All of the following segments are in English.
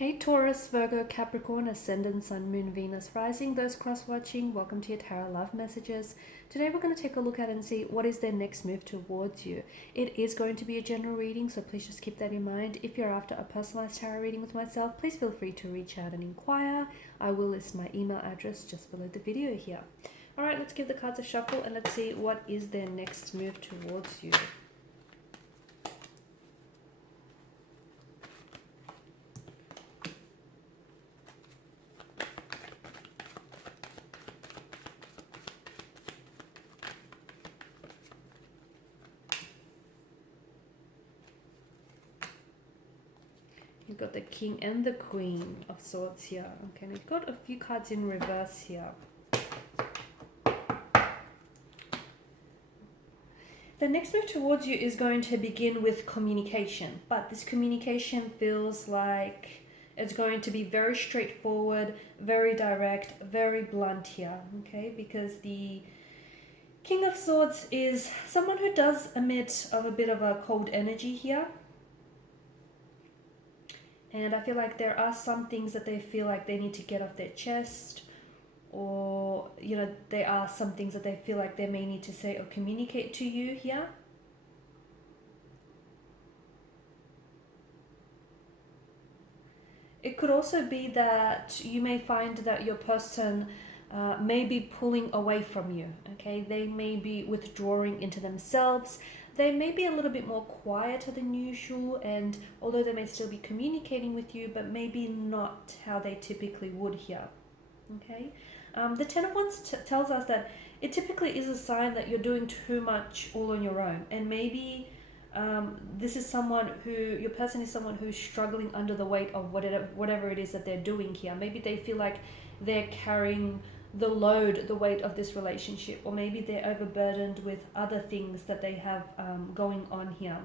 Hey Taurus, Virgo, Capricorn, Ascendant, Sun, Moon, Venus, Rising, those cross-watching, welcome to your Tarot Love Messages. Today we're going to take a look at and see what is their next move towards you. It is going to be a general reading, so please just keep that in mind. If you're after a personalized tarot reading with myself, please feel free to reach out and inquire. I will list my email address just below the video here. Alright, let's give the cards a shuffle and let's see what is their next move towards you. You've got the King and the Queen of Swords here. Okay, and you've got a few cards in reverse here. The next move towards you is going to begin with communication, but this communication feels like it's going to be very straightforward, very direct, very blunt here, okay? Because the King of Swords is someone who does emit of a bit of a cold energy here. And I feel like there are some things that they feel like they need to get off their chest, or, you know, there are some things that they feel like they may need to say or communicate to you here. It could also be that you may find that your person may be pulling away from you, okay? They may be withdrawing into themselves. They may be a little bit more quieter than usual, and although they may still be communicating with you, but maybe not how they typically would here, okay? The Ten of Wands tells us that it typically is a sign that you're doing too much all on your own, and maybe this is someone who, your person is someone who's struggling under the weight of whatever it is that they're doing here. Maybe they feel like they're carrying the load, the weight of this relationship, or maybe they're overburdened with other things that they have going on here.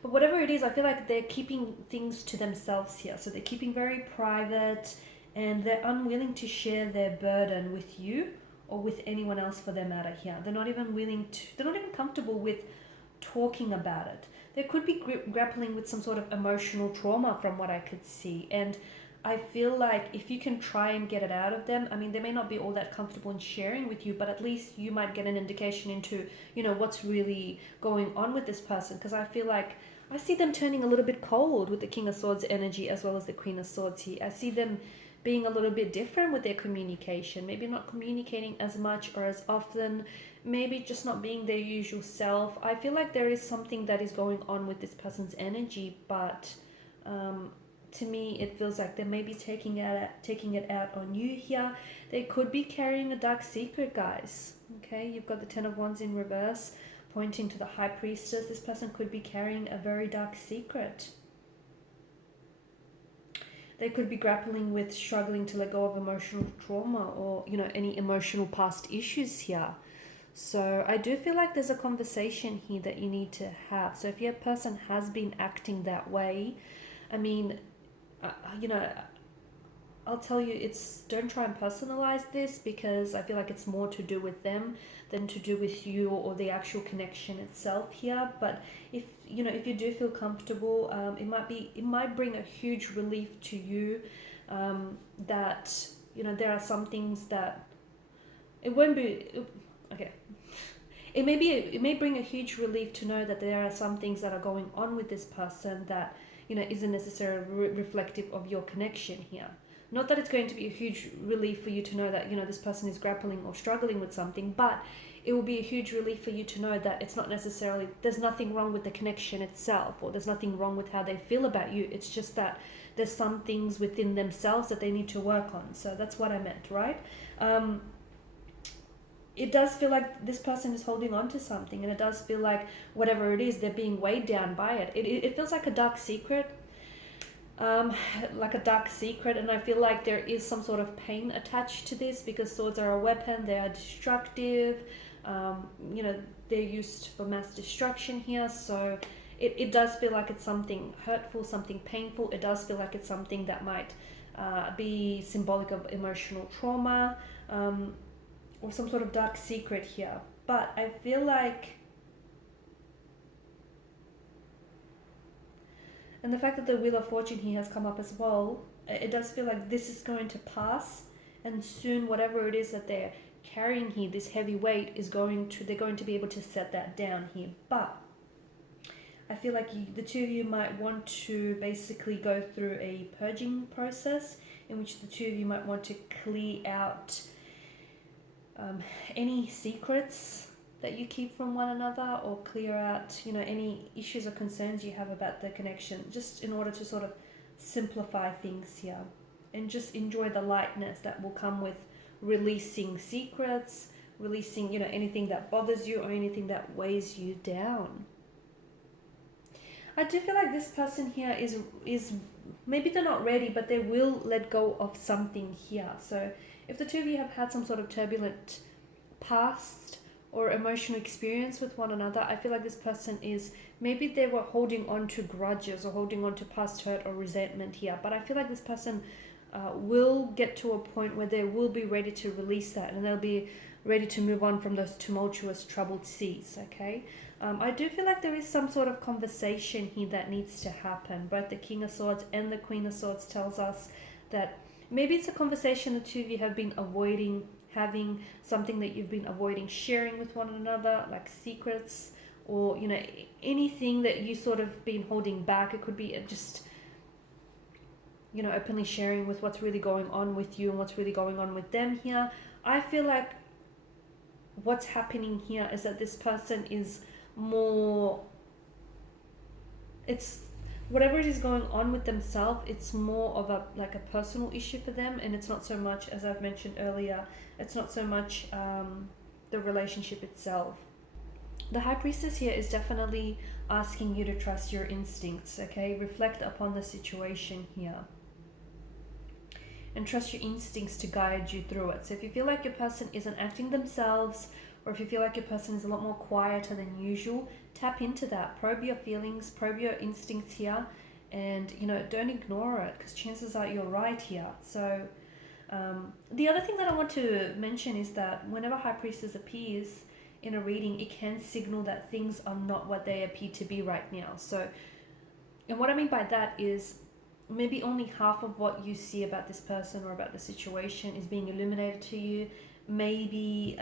But whatever it is, I feel like they're keeping things to themselves here. So they're keeping very private, and they're unwilling to share their burden with you or with anyone else for their matter here. They're not even they're not even comfortable with talking about it. They could be grappling with some sort of emotional trauma from what I could see. And I feel like if you can try and get it out of them, I mean, they may not be all that comfortable in sharing with you, but at least you might get an indication into, you know, what's really going on with this person. Because I feel like I see them turning a little bit cold with the King of Swords energy as well as the Queen of Swords here. I see them being a little bit different with their communication, maybe not communicating as much or as often, maybe just not being their usual self. I feel like there is something that is going on with this person's energy, but to me it feels like they may be taking it out on you here. They could be carrying a dark secret, guys. Okay, you've got the Ten of Wands in reverse pointing to the High Priestess. This person could be carrying a very dark secret. They could be grappling with struggling to let go of emotional trauma, or, you know, any emotional past issues here. So I do feel like there's a conversation here that you need to have. So if your person has been acting that way, I mean, you know, I'll tell you, don't try and personalize this, because I feel like it's more to do with them than to do with you or the actual connection itself here. But if you know, if you do feel comfortable, it might bring a huge relief to you, that, you know, there are some things that it won't be okay. It may bring a huge relief to know that there are some things that are going on with this person that, you know, isn't necessarily reflective of your connection here. Not that it's going to be a huge relief for you to know that, you know, this person is grappling or struggling with something, but it will be a huge relief for you to know that it's not necessarily, there's nothing wrong with the connection itself, or there's nothing wrong with how they feel about you. It's just that there's some things within themselves that they need to work on. So that's what I meant, right? It does feel like this person is holding on to something, and it does feel like whatever it is, they're being weighed down by it. It feels like a dark secret. Like a dark secret, and I feel like there is some sort of pain attached to this, because swords are a weapon, they are destructive, you know, they're used for mass destruction here. So it does feel like it's something hurtful, something painful. It does feel like it's something that might be symbolic of emotional trauma, or some sort of dark secret here. But I feel like And the fact that the Wheel of Fortune here has come up as well, it does feel like this is going to pass, and soon whatever it is that they're carrying here, this heavy weight, they're going to be able to set that down here. But I feel like the two of you might want to basically go through a purging process in which the two of you might want to clear out any secrets that you keep from one another, or clear out, any issues or concerns you have about the connection, just in order to sort of simplify things here and just enjoy the lightness that will come with releasing secrets, releasing, anything that bothers you or anything that weighs you down. I do feel like this person here is maybe they're not ready, but they will let go of something here. So if the two of you have had some sort of turbulent past or emotional experience with one another, I feel like this person maybe they were holding on to grudges or holding on to past hurt or resentment here, but I feel like this person will get to a point where they will be ready to release that, and they'll be ready to move on from those tumultuous, troubled seas, okay? I do feel like there is some sort of conversation here that needs to happen. Both the King of Swords and the Queen of Swords tells us that maybe it's a conversation the two of you have been avoiding having, something that you've been avoiding sharing with one another, like secrets, or anything that you sort of been holding back. It could be just openly sharing with what's really going on with you and what's really going on with them here. I feel like what's happening here is that this person is more, it's whatever it is going on with themselves, it's more of a personal issue for them, and it's not so much, as I've mentioned earlier, it's not so much the relationship itself. The High Priestess here is definitely asking you to trust your instincts, okay? Reflect upon the situation here and trust your instincts to guide you through it. So if you feel like your person isn't acting themselves, or if you feel like your person is a lot more quieter than usual, tap into that. Probe your feelings, probe your instincts here, and don't ignore it, because chances are you're right here. So the other thing that I want to mention is that whenever High Priestess appears in a reading, it can signal that things are not what they appear to be right now. So, and what I mean by that is maybe only half of what you see about this person or about the situation is being illuminated to you. Maybe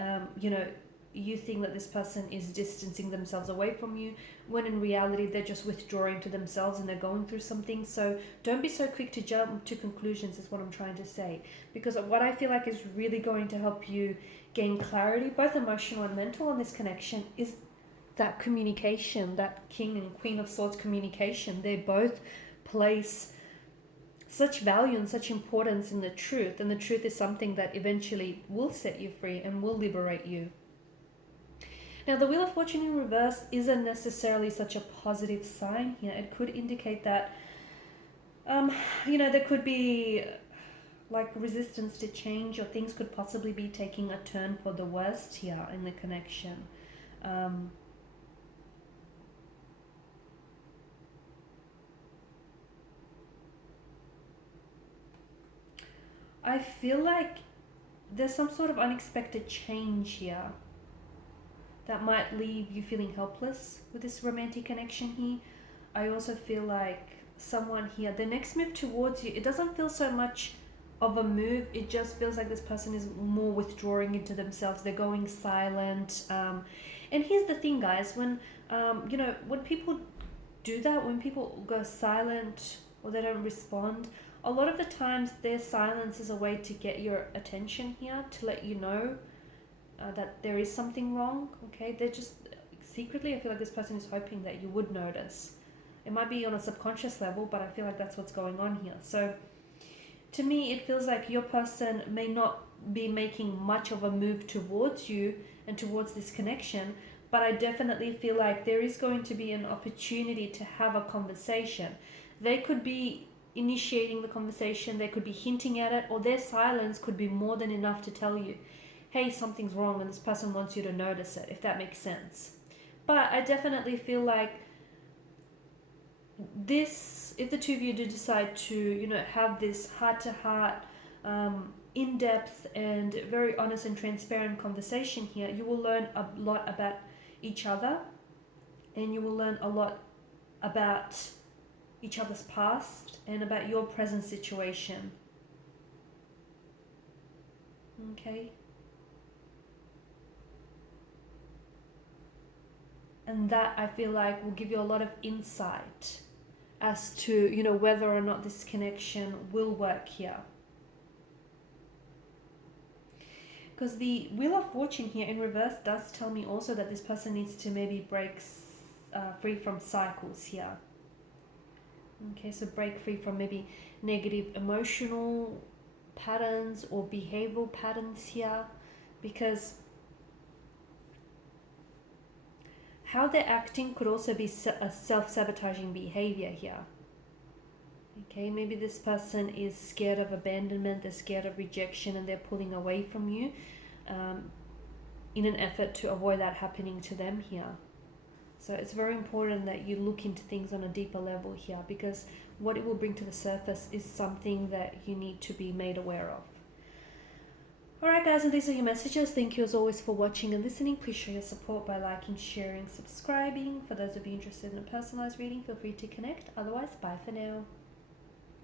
you think that this person is distancing themselves away from you, when in reality they're just withdrawing to themselves and they're going through something. So don't be so quick to jump to conclusions, is what I'm trying to say, because what I feel like is really going to help you gain clarity, both emotional and mental, on this connection is that communication, that King and Queen of Swords communication. They both place such value and such importance in the truth, and the truth is something that eventually will set you free and will liberate you. Now, the Wheel of Fortune in reverse isn't necessarily such a positive sign here. It could indicate that, there could be like resistance to change, or things could possibly be taking a turn for the worst here in the connection. I feel like there's some sort of unexpected change here that might leave you feeling helpless with this romantic connection here. I also feel like someone here, the next move towards you, it doesn't feel so much of a move, it just feels like this person is more withdrawing into themselves. They're going silent. And here's the thing, guys, when when people do that, when people go silent or they don't respond, a lot of the times their silence is a way to get your attention here, to let you know that there is something wrong, okay? They're just secretly, I feel like this person is hoping that you would notice. It might be on a subconscious level, but I feel like that's what's going on here. So to me, it feels like your person may not be making much of a move towards you and towards this connection, but I definitely feel like there is going to be an opportunity to have a conversation. They could be initiating the conversation, they could be hinting at it, or their silence could be more than enough to tell you, hey, something's wrong, and this person wants you to notice it, if that makes sense. But I definitely feel like this, if the two of you do decide to, have this heart-to-heart, in-depth and very honest and transparent conversation here, you will learn a lot about each other, and you will learn a lot about each other's past and about your present situation. Okay. And that, I feel like, will give you a lot of insight as to, you know, whether or not this connection will work here. Because the Wheel of Fortune here in reverse does tell me also that this person needs to maybe break free from cycles here. Okay, so break free from maybe negative emotional patterns or behavioral patterns here, because how they're acting could also be a self-sabotaging behavior here. Okay, maybe this person is scared of abandonment, they're scared of rejection, and they're pulling away from you in an effort to avoid that happening to them here. So it's very important that you look into things on a deeper level here, because what it will bring to the surface is something that you need to be made aware of. Alright guys, and these are your messages. Thank you as always for watching and listening. Please show your support by liking, sharing, subscribing. For those of you interested in a personalized reading, feel free to connect. Otherwise, bye for now.